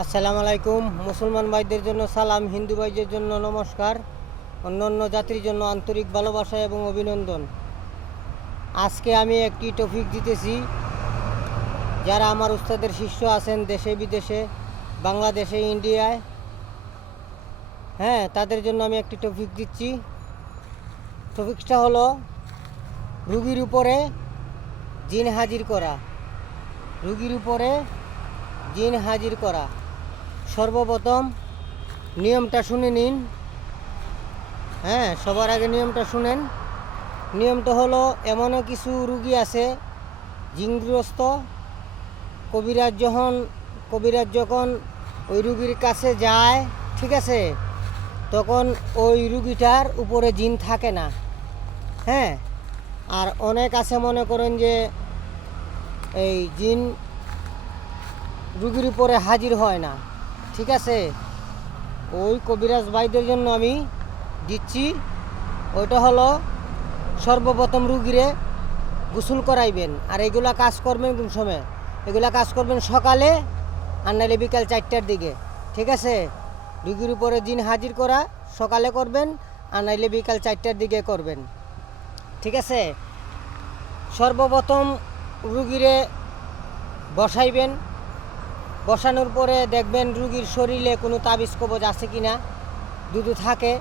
আসসালামু আলাইকুম। মুসলমান ভাইদের জন্য সালাম, হিন্দু ভাইদের জন্য নমস্কার, অন্য অন্য জাতির জন্য আন্তরিক ভালোবাসা এবং অভিনন্দন। আজকে আমি একটি টপিক দিতেছি। যারা আমার উস্তাদের শিষ্য আছেন দেশে, বিদেশে, বাংলাদেশে, ইন্ডিয়ায় হ্যাঁ তাদের জন্য আমি একটি টপিক দিচ্ছি। টপিকটা হলো রুগীর উপরে জিন হাজির করা। রুগীর উপরে জিন হাজির করা। সর্বপ্রথম নিয়মটা শুনে নিন। হ্যাঁ সবার আগে নিয়মটা শুনেন। নিয়মটা হলো, এমনও কিছু রুগী আছে, জিনগ্রস্ত। কবিরাজ যখন কবিরাজ যখন ওই রুগীর কাছে যায়, ঠিক আছে, তখন ওই রুগীটার উপরে জিন থাকে না। হ্যাঁ আর অনেক আছে মনে করেন যে, এই জিন রুগীর উপরে হাজির হয় না। ঠিক আছে? ওই কবিরাজ ভাইদের জন্য আমি দিচ্ছি। ওইটা হলো সর্বপ্রথম রুগীরে গোসল করাইবেন। আর এগুলা কাজ করবেন কোন সময়? এগুলা কাজ করবেন সকালে আর নাহলে বিকাল চারটার দিকে। ঠিক আছে? রুগীর উপরে দিন হাজির করা সকালে করবেন আর নাইলে বিকাল চারটার দিকে করবেন। ঠিক আছে? সর্বপ্রথম রুগীরে বসাইবেন। বসানোর পরে দেখবেন রুগীর শরীরে কোনো তাবিজ কবজ আছে কি না, দুধু থাকে,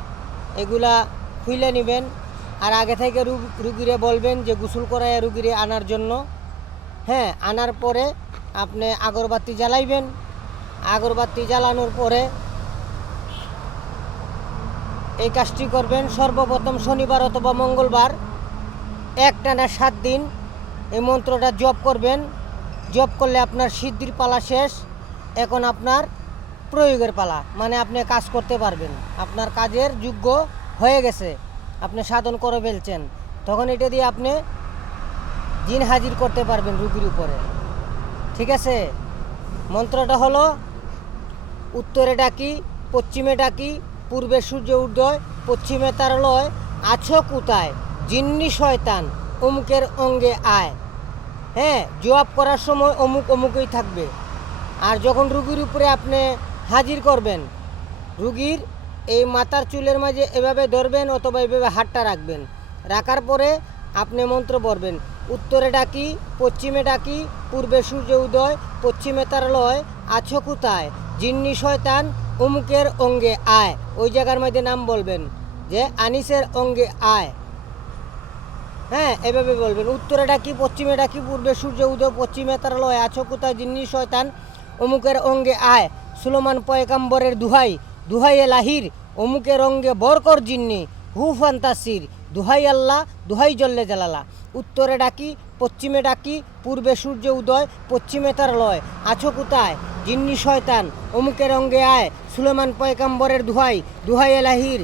এগুলা খুলে নেবেন। আর আগে থেকে রুগ- রুগীরে বলবেন যে গোসল করায় রুগীরে আনার জন্য। হ্যাঁ আনার পরে আপনি আগরবাতি জ্বালাইবেন। আগরবাতি জ্বালানোর পরে এই কাজটি করবেন সর্বপ্রথম শনিবার অথবা মঙ্গলবার, একটানা সাত দিন। এই মন্ত্রটা জপ করবেন। জপ করলে আপনার সিদ্ধির পালা শেষ। এখন আপনার প্রয়োগের পালা মানে আপনি কাজ করতে পারবেন। আপনার কাজের যোগ্য হয়ে গেছে, আপনি সাধন করে ফেলছেন, তখন এটা দিয়ে আপনি জিন হাজির করতে পারবেন রুগীর উপরে। ঠিক আছে? মন্ত্রটা হলো, উত্তরে ডাকি, পশ্চিমে ডাকি, পূর্বে সূর্য উদয়, পশ্চিমে তার লয়, আছো কোথায়? জিন্নি শয়তান, অমুকের অঙ্গে আয়। হ্যাঁ জবাব করার সময় অমুক অমুকই থাকবে। আর যখন রুগীর উপরে আপনি হাজির করবেন, রুগীর এই মাথার চুলের মাঝে এভাবে ধরবেন অথবা এভাবে হাতটা রাখবেন। রাখার পরে আপনি মন্ত্র পড়বেন, উত্তরে ডাকি, পশ্চিমে ডাকি, পূর্বে সূর্য উদয়, পশ্চিমে তার লয়, আছো কোথায়? জিন্নি শয়তান অমুকের অঙ্গে আয়। ওই জায়গার মধ্যে নাম বলবেন যে আনিসের অঙ্গে আয়। হ্যাঁ এভাবে বলবেন। উত্তরে ডাকি, পশ্চিমে ডাকি, পূর্বে সূর্য উদয়, পশ্চিমে তার লয়, আছো কোথায়? জিন্নি শয়তান অমুকের অঙ্গে আয়। সুলমান পয়কাম্বরের দুহাই দুহাই এ লাহির, অমুকের অঙ্গে বরকর জিন্নি, হু ফান্তাসির দুহাই আল্লাহ, দুহাই জল্লে জালালা। উত্তরে ডাকি, পশ্চিমে ডাকি, পূর্বে সূর্য উদয়, পশ্চিমে তার লয়। আছো কোথায়? জিন্নি শয়তান, অমুকের অঙ্গে আয়। সুলেমান পয়কাম্বরের দুহাই দুহাই এ লাহির,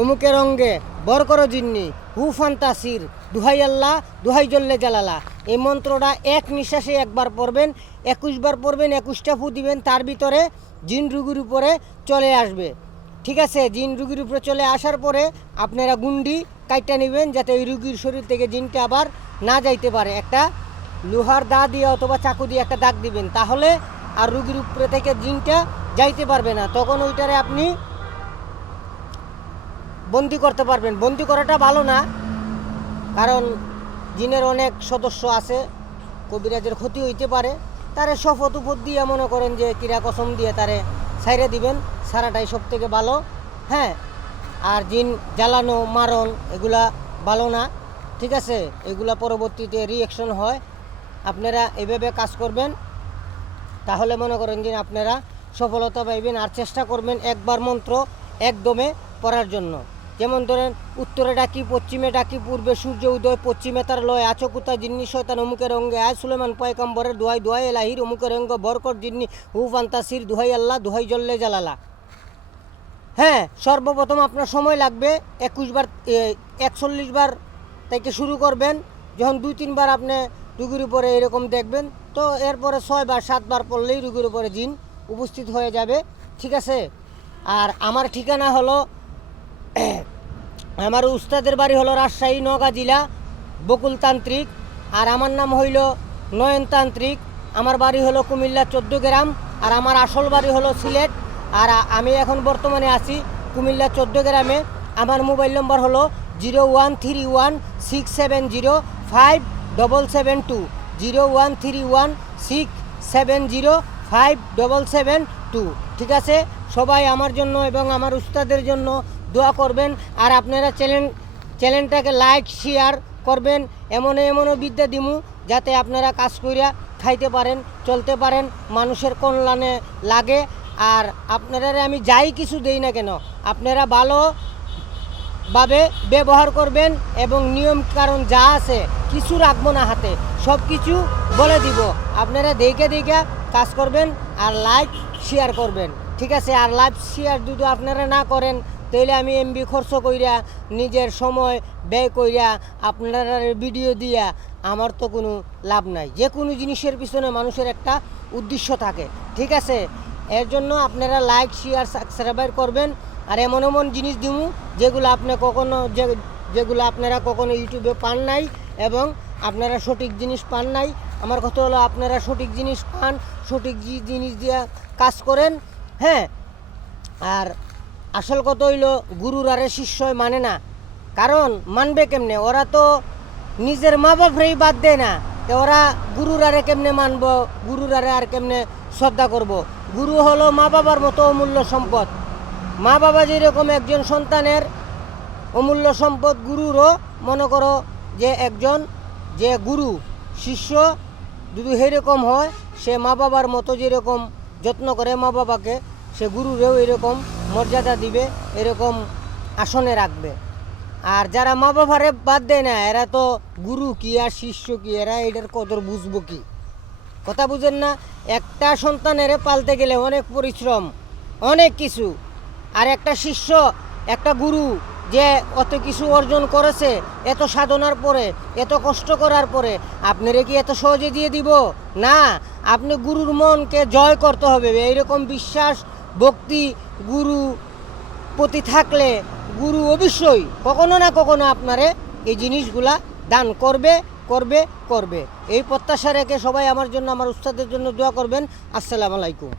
অমুকের অঙ্গে বর করো জিন্নি হু ফান্তাসির দুহাই আল্লাহ, দুহাই জল্লে জালালা। এই মন্ত্রটা এক নিঃশ্বাসে একবার পড়বেন, একুশবার পড়বেন, একুশটা ফু দিবেন, তার ভিতরে জিন রুগীর উপরে চলে আসবে। ঠিক আছে, জিন রুগীর উপরে চলে আসার পরে আপনারা গুন্ডি কাইটা নেবেন, যাতে ওই রুগীর শরীর থেকে জিনটা আবার না যাইতে পারে। একটা লোহার দা দিয়ে অথবা চাকু দিয়ে একটা দাগ দিবেন, তাহলে আর রুগীর উপরে থেকে জিনটা যাইতে পারবে না। তখন ওইটারে আপনি বন্দি করতে পারবেন। বন্দি করাটা ভালো না, কারণ জিনের অনেক সদস্য আছে, কবিরাজের ক্ষতি হইতে পারে। তারে শপথ উপর দিয়ে মনে করেন যে কিরা কসম দিয়ে তারে ছাইরে দিবেন, সারাটাই সব থেকে ভালো। হ্যাঁ আর জিন জ্বালানো, মারণ, এগুলা ভালো না। ঠিক আছে, এগুলা পরবর্তীতে রিয়েকশন হয়। আপনারা এভাবে কাজ করবেন, তাহলে মনে করেন যে আপনারা সফলতা পাইবেন আর চেষ্টা করবেন একবার মন্ত্র একদমে পড়ার জন্য। যেমন ধরেন, উত্তরে ডাকি, পশ্চিমে ডাকি, পূর্বে সূর্য, উদয়, পশ্চিমে তার লয়, আছো কুতা, জিন্নি, শয়তান অমুকের অঙ্গে আয় সুলেমান পয়কাম্বরের দোহাই দোহাই এলাহির অমুকের অঙ্গ বরকর জিন্নি, হু ফান্তাসির দোহাই, আল্লাহ, দোহাই, জল্লে, জালালা। হ্যাঁ সর্বপ্রথম আপনার সময় লাগবে একুশ বার একচল্লিশ বার থেকে শুরু করবেন। যখন দুই তিনবার আপনি রুগীর উপরে এরকম দেখবেন, তো এরপরে ছয়বার সাতবার পড়লেই রুগীর উপরে জিন উপস্থিত হয়ে যাবে। ঠিক আছে? আর আমার ঠিকানা হলো আমার উস্তাদের বাড়ি হলো রাজশাহী, নওগাঁ জেলা, বকুলতান্ত্রিক। আর আমার নাম হইল নয়নতান্ত্রিক। আমার বাড়ি হলো কুমিল্লা চোদ্দ গ্রাম। আর আমার আসল বাড়ি হলো সিলেট। আর আমি এখন বর্তমানে আছি কুমিল্লা চোদ্দ গ্রামে। আমার মোবাইল নম্বর হলো zero one three one six seven zero five double seven two. Zero one three one six seven zero five double seven two. ঠিক আছে? সবাই আমার জন্য এবং আমার উস্তাদের জন্য দোয়া করবেন আর আপনারা চ্যানেল চ্যানেলটাকে লাইক শেয়ার করবেন। এমন এমনও বিদ্যা দিমু যাতে আপনারা কাজ করিয়া খাইতে পারেন, চলতে পারেন, মানুষের কল্যাণে লাগে। আর আপনারা আমি যাই কিছু দেই না কেন, আপনারা ভালো ভাবে ব্যবহার করবেন এবং নিয়ম কারণ যা আছে কিছু রাখব না হাতে, সব কিছু বলে দিব। আপনারা দেখে দেখে কাজ করবেন আর লাইক শেয়ার করবেন। ঠিক আছে, আর লাইভ শেয়ার যদি আপনারা না করেন তাহলে আমি এমবি খরচ কইরা, নিজের সময় ব্যয় কইরা আপনারা ভিডিও দিয়া, আমার তো কোনো লাভ নাই। যে কোনো জিনিসের পিছনে মানুষের একটা উদ্দেশ্য থাকে, ঠিক আছে? এর জন্য আপনারা লাইক শেয়ার সাবস্ক্রাইব করবেন, আর এমন এমন জিনিস দিমু, যেগুলো আপনি কখনো, যে, যেগুলো আপনারা কখনো ইউটিউবে পান নাই, এবং আপনারা সঠিক জিনিস পান নাই। আমার কথা হলো, আপনারা সঠিক জিনিস পান, সঠিক জিনিস দিয়ে কাজ করেন হ্যাঁ? আর আসল কথা হইল, গুরুর আরে শিষ্যই মানে না। কারণ, মানবে কেমনে? ওরা তো নিজের মা বাপরেই বাদ দেয় না। তো ওরা গুরুর আরে কেমনে মানব? গুরুর আরে আর কেমনে শ্রদ্ধা করব? গুরু হলো মা বাবার মতো অমূল্য সম্পদ। মা বাবা যেরকম একজন সন্তানের অমূল্য সম্পদ গুরুরও, মনে করো যে একজন যে গুরু, শিষ্য যদি সেরকম হয়, সে মা বাবার মতো যেরকম যত্ন করে মা বাবাকে সে গুরুরেও এরকম মর্যাদা দিবে, এরকম আসনে রাখবে। আর যারা মা বাবারে বাদ দেয় না, এরা তো গুরু কি আর শিষ্য কি, এরা এটার কদর বুঝব কি? কথা বুঝেন না, একটা সন্তানের পালতে গেলে অনেক পরিশ্রম, অনেক কিছু। আর একটা শিষ্য, একটা গুরু যে অত কিছু অর্জন করেছে, এত সাধনার পরে, এত কষ্ট করার পরে, আপনারা কি এত সহজে দিয়ে দিব? না, আপনি গুরুর মনকে জয় করতে হবে, এইরকম বিশ্বাস ভক্তি গুরু প্রতি থাকলে গুরু অবশ্যই কখনো না কখনো আপনারে এই জিনিসগুলা দান করবে করবে করবে। এই প্রত্যাশা রেখে সবাই আমার জন্য, আমার উস্তাদের জন্য দোয়া করবেন। আসসালামু আলাইকুম।